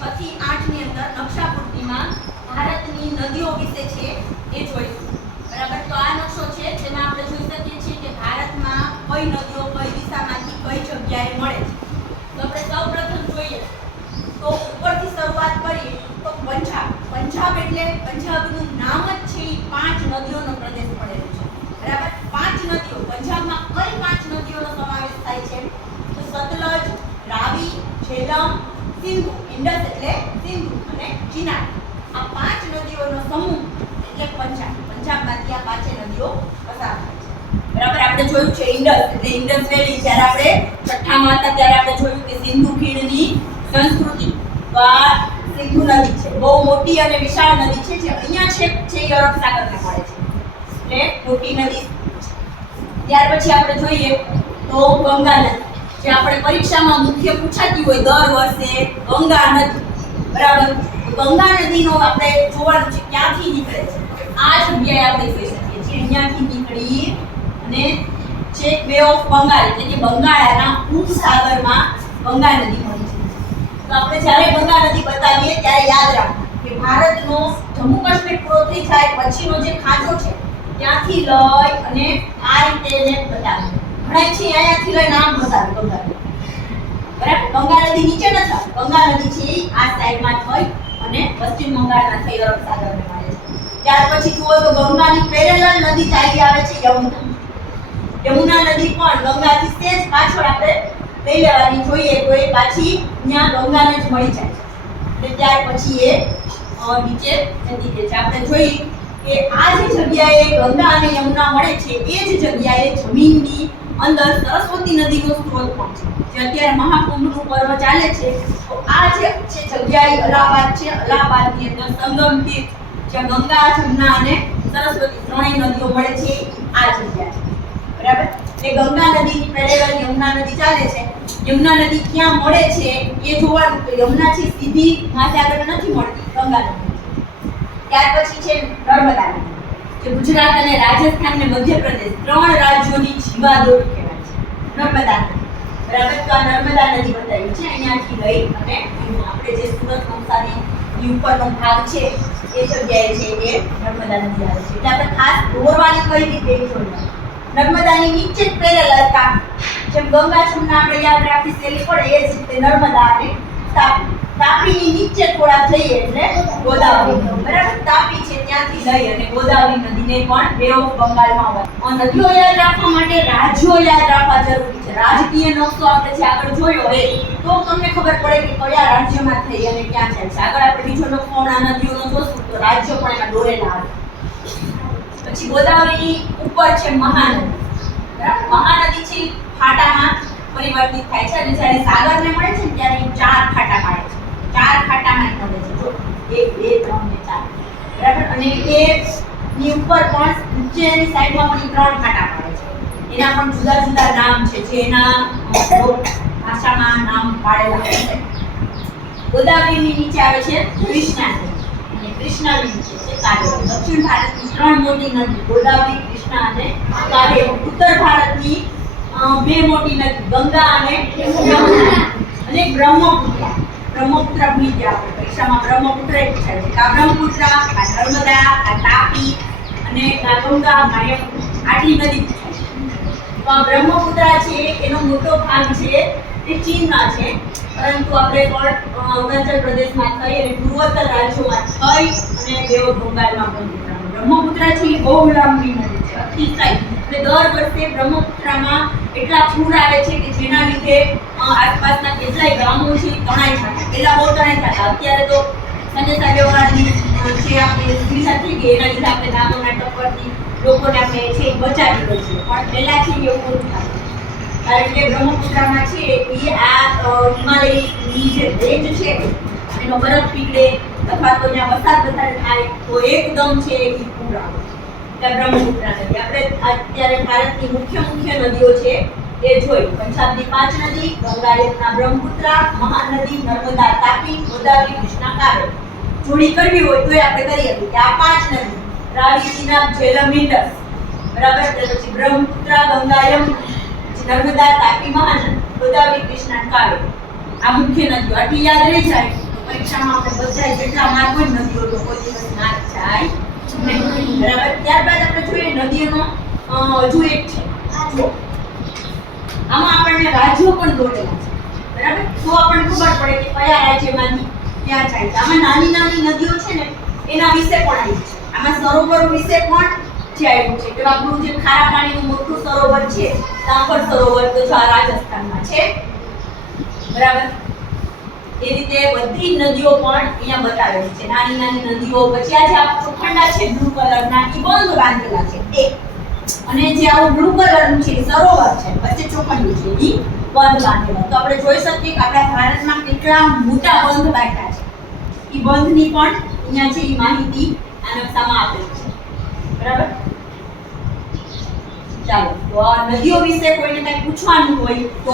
6 થી 8 ની અંદર નકશા પૂર્તિમાં ભારતની નદીઓ વિશે છે એ જોઈશું. બરાબર, તો આ નકશો છે જેમાં આપણે જોઈ શકીએ છીએ કે ભારતમાં કઈ નદીઓ કઈ દિશામાંથી કઈ જગ્યાએ મળે છે. તો આપણે સૌપ્રથમ જોઈએ તો ઉપરથી શરૂઆત કરીએ તો પંજાબ. પંજાબ એટલે પંજાબનું નામ જ છે એ 5 નદીઓનો પ્રદેશ પડેલો છે. બરાબર, 5 નદીઓ. પંજાબમાં કઈ 5 નદીઓનો સમાવેશ થાય છે? તો સતલજ, રાવી, ઝેલમ, સિંધુ. ઇન્ડસ એટલે સિંધુ અને ચિનાબ. આ 5 નદીઓનો સમૂહ એટલે પંજાબ. પંજાબમાંથી આ 5 નદીઓ પસાર થાય છે. બરાબર, આપણે જોયું છે ઇન્ડસ એટલે ઇન્ડસ વેલી. જ્યારે આપણે છઠ્ઠામાં હતા ત્યારે આપણે જોયું કે સિંધુ ખીણની સંસ્કૃતિ. તો આ સિંધુ નદી છે, બહુ મોટી અને વિશાળ નદી છે જે અહીંયા છે એ અરબ સાગરને મળે છે. એટલે મોટી નદી. ત્યાર પછી આપણે જોઈએ તો ગંગા નદી, જે આપણે પરીક્ષામાં મુખ્ય પૂછાતી હોય દર વર્ષે ગંગા નદી. બરાબર, ગંગા નદીનો આપણે જોવાનું છે ક્યાંથી નીકળે છે. આ જગ્યાએ આપણે જોઈ શકીએ છીએ અહીંયાથી નીકળી અને ચેક બે ઓફ બંગાળ એટલે કે બંગાળાના ઉપસાગરમાં ગંગા નદી મળી છે. તો આપણે જ્યારે ગંગા નદી બતાવીએ ત્યારે યાદ રાખવું કે ભારતનો જમ્મુ કાશ્મીર પૂરો થઈ જાય પછીનો જે ખાંચો છે ત્યાંથી લઈ અને આ રીતે એને બતાવીએ. ઘણા છે અહીંયાથી લઈને આમ બતાવે ગંગા. બરાબર, ગંગા નદી નીચે નથી, ગંગા નદી છે આ સાઈડમાં થઈ અને પશ્ચિમ બંગાળના થઈ અરબ સાગરને મળે છે. ત્યાર પછી જુઓ તો ગંગાની પેરેલલ નદી ચાલી આવે છે યમુના. યમુના નદી પણ ગંગાથી સેજ પાછળ આપણે લઈ લેવાની જોઈએ તો એ પાછી ત્યાં ગંગાને જ મળી જાય છે. એટલે ત્યાર પછી એ નીચે જતી રહે છે. આપણે જોઈએ કે આ જે જગ્યાએ ગંગા અને યમુના મળે છે એ જ જગ્યાએ જમીનની અંદર સરસ્વતી નદીનો સ્ત્રોત પણ છે. જે અત્યારે મહાકુંભનું પર્વ ચાલે છે તો આ જે જગ્યાએ અલ્હાબાદ છે, અલ્હાબાદની અંદર સંગમ તીર્થ જ્યાં ગંગા, જમુના અને સરસ્વતી ત્રણેય નદીઓ મળે છે આ જગ્યા છે. બરાબર, એટલે ગંગા નદીની પેરેલલ યમુના નદી ચાલે છે. યમુના નદી ક્યાં મળે છે એ જોવાનું. તો યમુના છે સીધી મહાસાગર નથી મળતી, ગંગા નદી. ત્યાર પછી છે નર્મદા નદી, જે ગુજરાત અને રાજસ્થાન અને મધ્યપ્રદેશ 3 રાજ્યોની જીવાદોરી કહેવાય છે. નર્મદા નદી. બરાબર, તો આ નર્મદા નદી બતાવી છે અહીંયાથી લઈ અને આપણે જે સુરત નવસારીની ઉપરનો ભાગ છે એ જગ્યાએ છે એ નર્મદા નદી આવે છે. એટલે આપણે ખાસ દોરવાની કઈ રીતે જોડવાનું. નર્મદાની નીચે જ પેરેલલ તાપી, જેમ ગંગા જમુના આપણે યાદ રાખી સેલી પડે એ જ રીતે નર્મદા અને તાપી. તાપીની નીચે થોડા જઈએ એટલે ગોદાવરી. બરાબર, તાપી છે ત્યાંથી લઈ અને ગોદાવરી નદીને પણ બે ઓફ બંગાળમાં આવે. નદીઓ યાદ રાખવા માટે રાજ્યો યાદ રાખવા જરૂરી છે. રાજકીય નકશો આપણે જે આગળ જોયો હોય તો તમને ખબર પડે કે કયા રાજ્યમાં થઈ અને ક્યાં જાય છે. આગળ આપણે બીજો નકશો આ નદીઓનો જોશું તો રાજ્યો પણ એમાં દોરેલા આવે. પછી ગોદાવરી ઉપર છે મહાનદી. બરાબર, મહાનદી છે ફાટામાં પરિવર્તિત થાય છે અને જ્યારે સાગરને મળે છે ત્યારે 4 ફાટા પાડે છે. 4 ફાટામાં મળે છે. જો 1 2 3 ને 4. બરાબર, અને એ ની ઉપર પણ નીચેની સાઈડમાં પણ 3 ફાટા પાડે છે. એના પણ જુદા જુદા નામ છે જે એના ભાષામાં નામ પાડેલા છે. ગોદાવરીની નીચે આવે છે કૃષ્ણા નદી અને કૃષ્ણાની નીચે છે કાવેરી. દક્ષિણ ભારતની 3 મોટી નદી ગોદાવરી, કૃષ્ણા અને કાવેરી. ઉત્તર ભારતની 2 મોટી નદી ગંગા અને યમુના અને બ્રહ્મપુત્ર. બ્રહ્મપુત્ર ભૂલી ગયા આપણે પરીક્ષામાં બ્રહ્મપુત્ર એ પૂછાય છે. આ બ્રહ્મપુત્ર, આ નર્મદા, આ તાપી અને આ ગંગા, આટલી નદી પૂછાય છે. તો આ બ્રહ્મપુત્ર છે એનો મોટો ભાગ છે એ ચીનમાં છે, પરંતુ આપણે પણ અરુણાચલ પ્રદેશમાં થઈ અને પૂર્વોત્તર રાજ્યોમાં થઈ અને બેવ બંગાળમાં પણ બ્રહ્મપુત્ર છે એ બહુ લાંબી નદી છે, અતિશય. એટલે દર વર્ષે બ્રહ્મપુત્રમાં એટલા પૂર આવે છે કે જેના લીધે આસપાસના કેટલાય ગામો છે તણાઈ જતા. પહેલા બહુ તણાઈ જતા, અત્યારે તો સંદેશા વ્યવહારની જે આપણે સુવિધા થઈ ગઈ એના લીધે આપણે ગામોના ટપ્પરથી લોકોને આપણે છે બચાવી દઈએ છીએ. પણ પહેલા છે એવું બધું થાય કારણ કે બ્રહ્મપુત્રમાં છે એ આ હિમાલયની જે રેન્જ છે એનો બરફ પીગળે અથવા તો ત્યાં વરસાદ વધારે થાય તો એકદમ છે એ પૂર આવે. ત્યાં બ્રહ્મપુત્ર નદી. આપણે અત્યારે ભારતની મુખ્ય નદીઓ છે એ જોઈ. પંજાબની 5 નદી ગંગા, યમુના, બ્રહ્મપુત્ર, મહાનદી, નર્મદા, તાપી, ગોદાવરી, કૃષ્ણા, કાવેરી. જોડી કરવી હોય તો આપણે કરીએ કે આ 5 નદી રાવી, ચિનાબ, ઝેલમ, ઇન્ડસ. બરાબર, પછી બ્રહ્મપુત્ર, ગંગા, યમુના, નર્મદા, તાપી, મહાનદી, ગોદાવરી, કૃષ્ણા, કાવેરી. આ મુખ્ય નદીઓ આટલી યાદ રહી જાય તો પરીક્ષામાં આપણે બધા જેટલા માર્ક હોય નદીઓ તો કોઈ દિવસ ના જાય નહીં. બરાબર. ત્યારબાદ આપણે જોઈએ નદીઓનો હજુ એક છે. જો આમાં આપણને રાજ્યો પણ દોરેલા છે. બરાબર. તો આપણને ખબર પડે કે કયા રાજ્યમાંથી ક્યાં જાય છે. આમાં નાની નાની નદીઓ છે ને એના વિશે પણ આવ્યું છે. આમાં સરોવરો વિશે પણ જે આવ્યું છે કે આપણું જે ખારા પાણીનું મોટું સરોવર છે તાંબર સરોવર તો જો આ રાજસ્થાનમાં છે. બરાબર. એ રીતે બધી નદીઓ પણ અહીંયા બતાવેલી છે. નાની નાની નદીઓ. પછી આ જે આ ચોખંડા છે બ્લુ કલરના એ બંધ બાંધેલા છે એક. અને જે આવું બ્લુ કલરનું છે સરોવર છે વચ્ચે ચોખંડું છે એ બંધ બાંધેલા. તો આપણે જોઈ શકીએ કે આપણા ભારતમાં કેટલા મોટા બંધ બાંધ્યા છે. એ બંધની પણ અહીંયા છે એ માહિતી આ નકશામાં આપેલી છે. બરાબર. ચાલો તો આ નદીઓ વિશે કોઈને કંઈ પૂછવાનું હોય તો